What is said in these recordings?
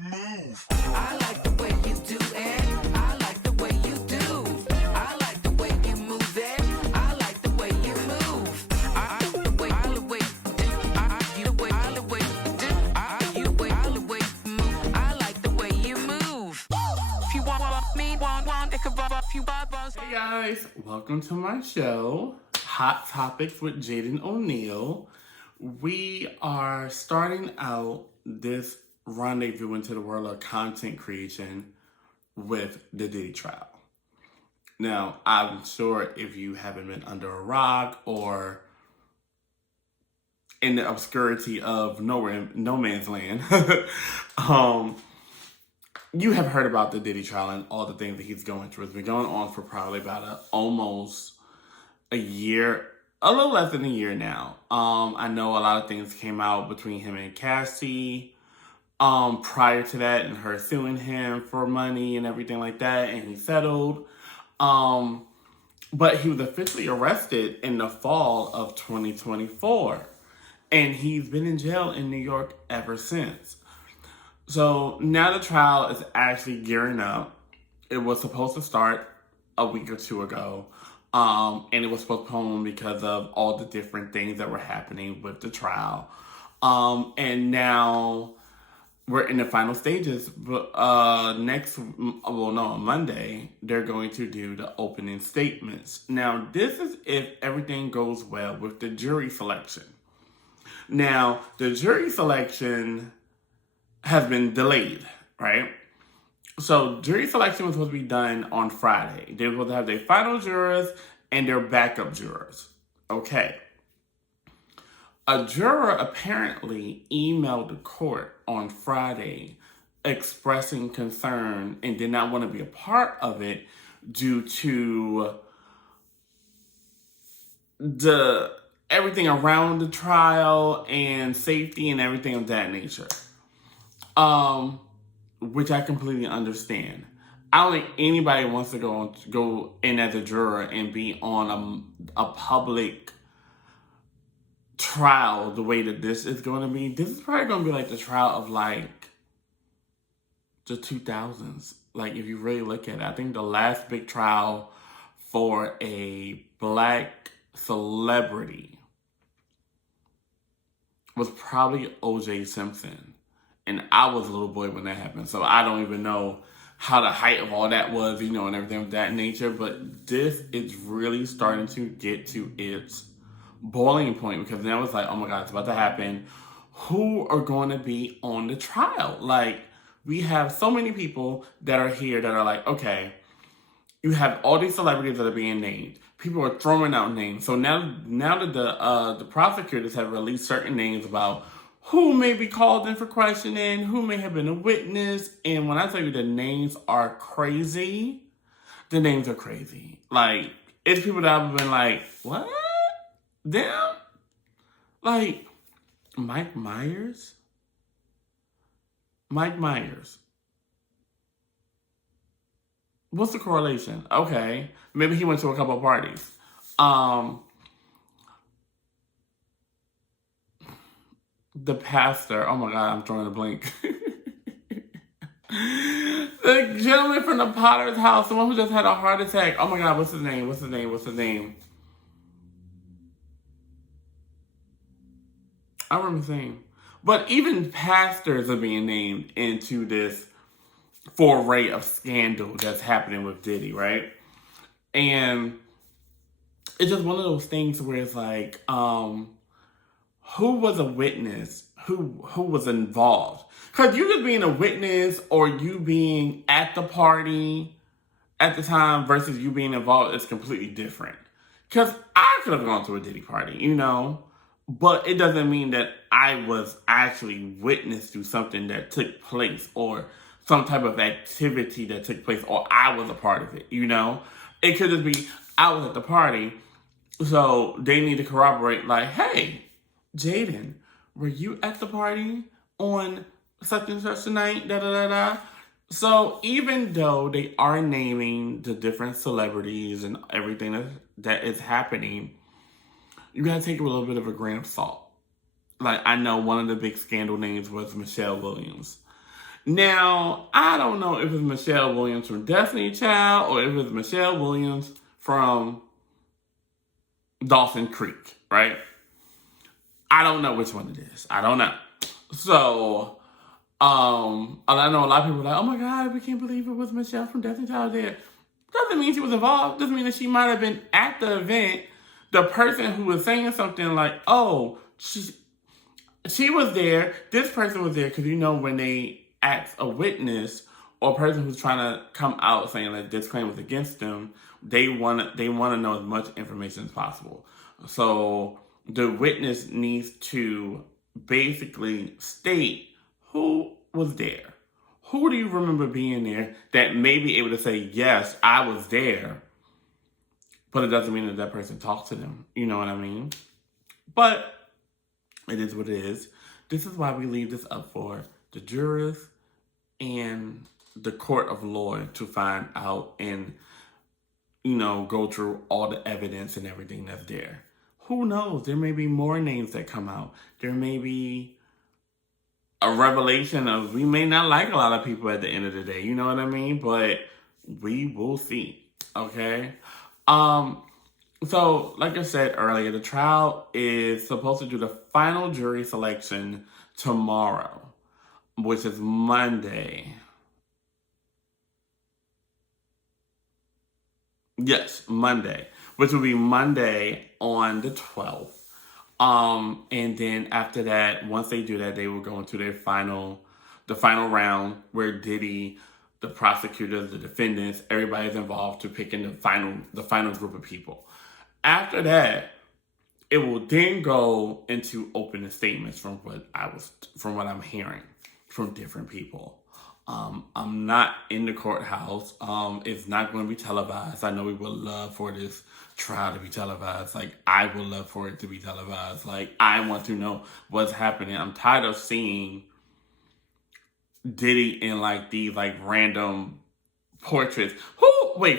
you move. I like the way you do it. I like the way you do. I like the way you move it. I like the way you move. I like the way you move. I like the way you move. If you want me, it could bop a few bubbles. Hey guys, welcome to my show, Hot Topics with Jaden O'Neal. We are starting out this rendezvous into the world of content creation with the Diddy Trial. Now, I'm sure if you haven't been under a rock or in the obscurity of no man's land, you have heard about the Diddy Trial and all the things that he's going through. It's been going on for probably about almost a year, a little less than a year now. I know a lot of things came out between him and Cassie prior to that, and her suing him for money and everything like that, and he settled. But he was officially arrested in the fall of 2024, and he's been in jail in New York ever since. So now the trial is actually gearing up. It was supposed to start a week or two ago. And it was postponed because of all the different things that were happening with the trial. And now we're in the final stages. But on Monday, they're going to do the opening statements. Now, this is if everything goes well with the jury selection. Now, the jury selection has been delayed, right? So jury selection was supposed to be done on Friday. They were supposed to have their final jurors and their backup jurors. Okay. A juror apparently emailed the court on Friday expressing concern and did not want to be a part of it due to the everything around the trial and safety and everything of that nature. Which I completely understand. I don't think anybody wants to go in as a juror and be on a public trial the way that this is going to be. This is probably going to be like the trial of like the 2000s. Like if you really look at it, I think the last big trial for a black celebrity was probably O.J. Simpson. And I was a little boy when that happened, so I don't even know how the height of all that was, and everything of that nature. But this is really starting to get to its boiling point because now it's like, oh my God, it's about to happen. Who are going to be on the trial? Like, we have so many people that are here that are like, okay, you have all these celebrities that are being named. People are throwing out names. So now that the prosecutors have released certain names about who may be called in for questioning, who may have been a witness. And when I tell you the names are crazy, the names are crazy. Like, it's people that have been like, what? Them? Like, Mike Myers? Mike Myers. What's the correlation? Okay. Maybe he went to a couple of parties. The pastor, oh my God, I'm drawing a blank. The gentleman from the Potter's house, the one who just had a heart attack. Oh my God, what's his name? I remember his name. But even pastors are being named into this foray of scandal that's happening with Diddy, right? And it's just one of those things where it's like, who was a witness? Who was involved? Because you just being a witness or you being at the party at the time versus you being involved is completely different. Because I could have gone to a Diddy party, but it doesn't mean that I was actually witness to something that took place or some type of activity that took place or I was a part of it, It could just be I was at the party, so they need to corroborate like, hey, Jaden, were you at the party on such and such a night? Da da da da. So even though they are naming the different celebrities and everything that is happening, you gotta take it with a little bit of a grain of salt. Like, I know one of the big scandal names was Michelle Williams. Now, I don't know if it's Michelle Williams from Destiny Child or if it's Michelle Williams from Dawson Creek, right? I don't know which one it is. I don't know. So, I know a lot of people are like, oh my God, we can't believe it was Michelle from Destiny Child there. Doesn't mean she was involved. Doesn't mean that she might have been at the event. The person who was saying something like, oh, she was there. This person was there because when they ask a witness or a person who's trying to come out saying that this claim was against them, they want to know as much information as possible. So the witness needs to basically state who was there. Who do you remember being there that may be able to say, yes, I was there, but it doesn't mean that person talked to them. You know what I mean? But it is what it is. This is why we leave this up for the jurors and the court of law to find out and, go through all the evidence and everything that's there. Who knows? There may be more names that come out. There may be a revelation of we may not like a lot of people at the end of the day. You know what I mean? But we will see. Okay? So, like I said earlier, the trial is supposed to do the final jury selection tomorrow, which is Monday. Yes, Monday, which will be Monday on the 12th. And then after that, once they do that, they will go into the final round where Diddy, the prosecutors, the defendants, everybody's involved to pick in the final group of people. After that, it will then go into opening statements from what I'm hearing from different people. I'm not in the courthouse. It's not going to be televised. I know we would love for this trial to be televised. Like, I would love for it to be televised. Like, I want to know what's happening. I'm tired of seeing Diddy in these random portraits.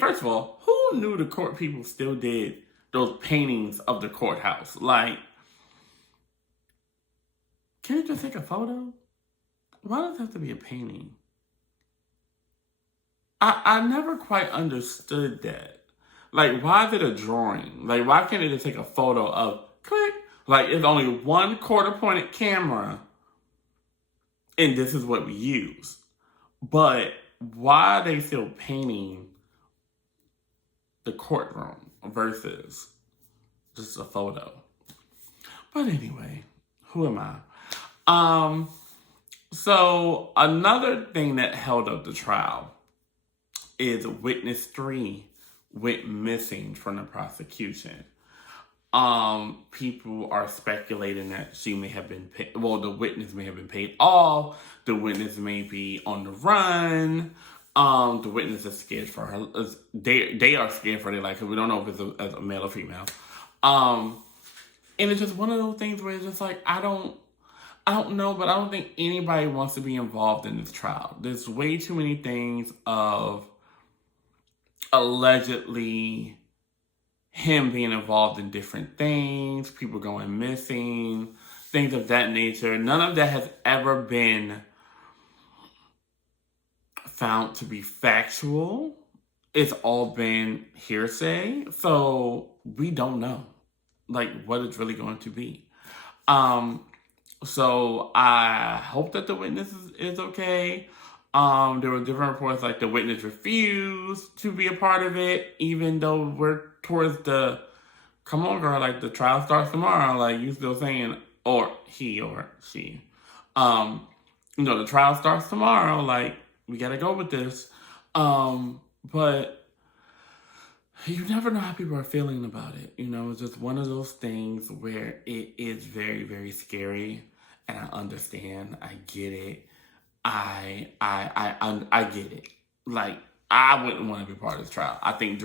First of all, who knew the court people still did those paintings of the courthouse? Like, can you just take a photo? Why does it have to be a painting? I never quite understood that. Like, why is it a drawing? Like, why can't they just take a photo of click? Like, it's only one quarter-pointed camera, and this is what we use. But why are they still painting the courtroom versus just a photo? But anyway, who am I? So another thing that held up the trial is witness 3 went missing from the prosecution. People are speculating that she may have been paid. Well, the witness may have been paid off. The witness may be on the run. The witness is scared for her. They are scared for their life because we don't know if it's a male or female. And it's just one of those things where it's just like, I don't know, but I don't think anybody wants to be involved in this trial. There's way too many things of allegedly him being involved in different things, people going missing, things of that nature. None of that has ever been found to be factual. It's all been hearsay. So we don't know what it's really going to be. So I hope that the witness is okay. There were different reports the witness refused to be a part of it, even though we're towards come on girl, the trial starts tomorrow, you still saying, or he or she. The trial starts tomorrow, we gotta go with this. But you never know how people are feeling about it. It's just one of those things where it is very, very scary. And I understand. I get it. I get it. I wouldn't want to be part of this trial. I think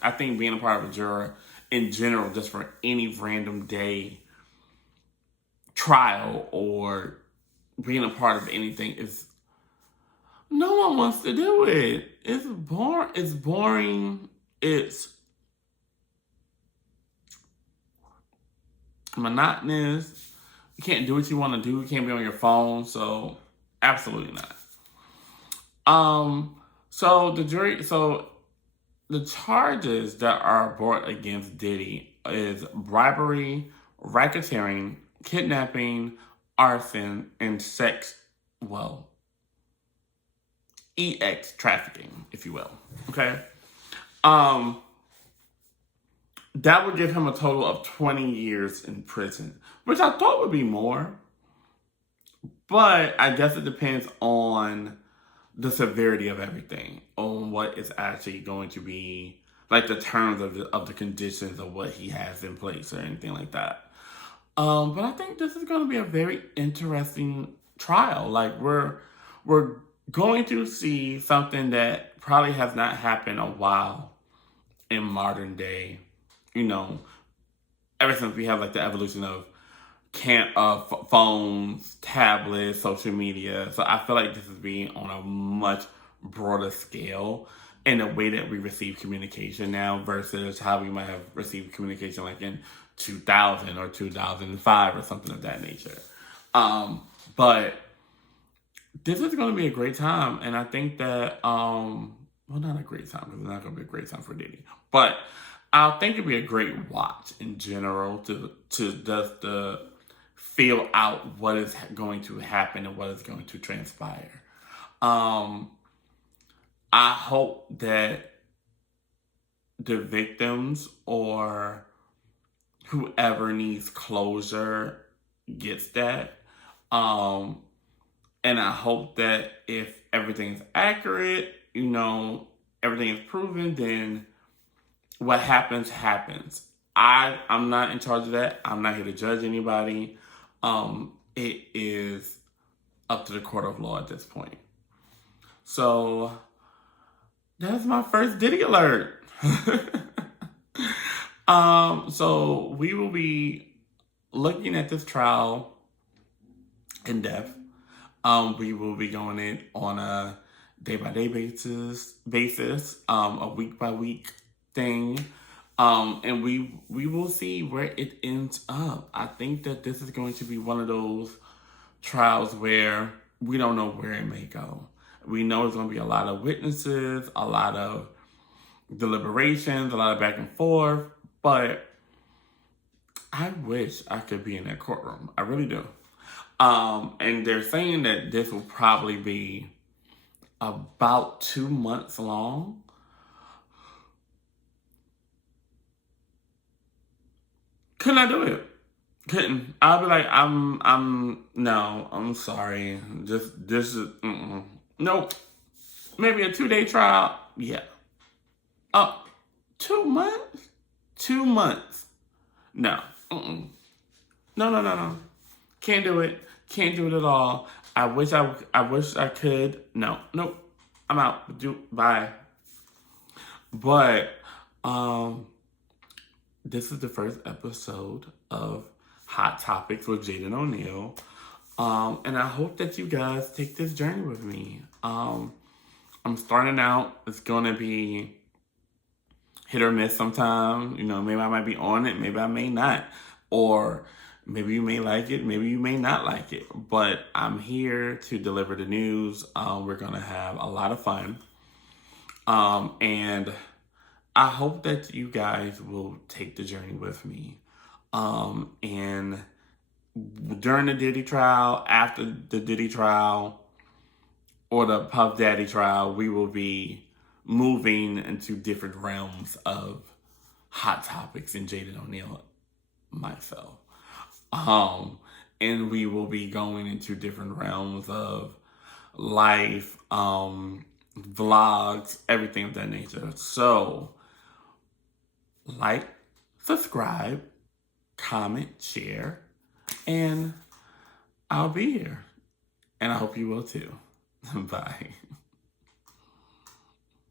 I think being a part of a juror in general, just for any random day trial or being a part of anything is, no one wants to do it. It's boring. It's boring. It's monotonous. You can't do what you want to do. You can't be on your phone. So, absolutely not. So the charges that are brought against Diddy is bribery, racketeering, kidnapping, arson, and well, EX trafficking, if you will. Okay. Um, that would give him a total of 20 years in prison, which I thought would be more. But I guess it depends on the severity of everything, on what is actually going to be like the terms of the conditions of what he has in place or anything like that. But I think this is going to be a very interesting trial. Like we're going to see something that probably has not happened a while in modern day. You know, ever since we have like the evolution of phones, tablets, social media. So I feel like this is being on a much broader scale in the way that we receive communication now versus how we might have received communication like in 2000 or 2005 or something of that nature. But this is going to be a great time, and I think that well, not a great time because it's not going to be a great time for Diddy, but I think it'd be a great watch in general to just feel out what is going to happen and what is going to transpire. I hope that the victims or whoever needs closure gets that. And I hope that if everything's accurate, everything is proven, then what happens, happens. I'm not in charge of that. I'm not here to judge anybody. It is up to the court of law at this point. So that's my first Diddy alert. So we will be looking at this trial in depth. We will be going in on a day-by-day basis, a week-by-week thing. And we will see where it ends up. I think that this is going to be one of those trials where we don't know where it may go. We know there's going to be a lot of witnesses, a lot of deliberations, a lot of back and forth, but I wish I could be in that courtroom. I really do. And they're saying that this will probably be about 2 months long. Couldn't I do it? Couldn't. I'll be like, no, I'm sorry. This is, nope. Maybe a 2-day trial. Yeah. 2 months? 2 months. No. No. Can't do it. Can't do it at all. I wish I could. No. Nope. I'm out. Bye. But, this is the first episode of Hot Topics with Jaden O'Neal. And I hope that you guys take this journey with me. I'm starting out. It's going to be hit or miss sometime. Maybe I might be on it. Maybe I may not. Or maybe you may like it. Maybe you may not like it. But I'm here to deliver the news. We're going to have a lot of fun. And I hope that you guys will take the journey with me. And during the Diddy trial, after the Diddy trial, or the Puff Daddy trial, we will be moving into different realms of Hot Topics and Jaden O'Neal, myself. And we will be going into different realms of life, vlogs, everything of that nature. So, like, subscribe, comment, share, and I'll be here. And I hope you will too. Bye.